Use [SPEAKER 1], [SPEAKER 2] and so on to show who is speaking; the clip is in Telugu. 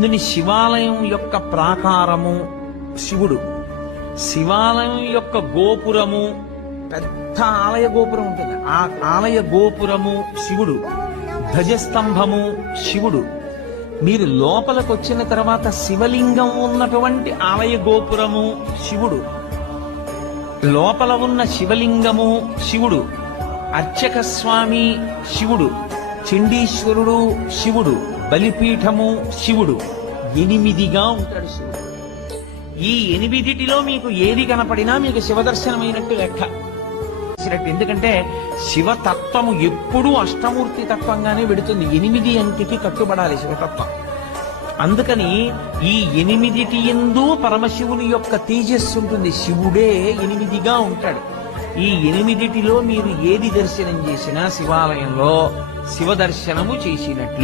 [SPEAKER 1] దీని శివాలయం యొక్క ప్రాకారము శివుడు. శివాలయం యొక్క గోపురము పెద్ద ఆలయ గోపురం ఉంటుంది. ఆ ఆలయ గోపురము శివుడు. ధ్వజస్తంభము శివుడు. మీరు లోపలికి వచ్చిన తర్వాత శివలింగం ఉన్నటువంటి ఆలయ గోపురము శివుడు. లోపల ఉన్న శివలింగము శివుడు. అర్చక స్వామి శివుడు. చండీశ్వరుడు శివుడు. బలిపీఠము శివుడు ఎనిమిదిగా ఉంటాడు శివుడు. ఈ ఎనిమిదిటిలో మీకు ఏది కనపడినా మీకు శివదర్శనమైనట్టు లెక్క. ఎందుకంటే శివతత్వము ఎప్పుడూ అష్టమూర్తి తత్వంగానే పెడుతుంది ఎనిమిది అంకెకి కట్టుబడాలి శివతత్వం. అందుకని ఈ ఎనిమిదిటి ఎందు పరమశివుని యొక్క తేజస్సు ఉంటుంది. శివుడే ఎనిమిదిగా ఉంటాడు. ఈ ఎనిమిదిటిలో మీరు ఏది దర్శనం చేసినా శివాలయంలో శివ దర్శనము చేసినట్లే.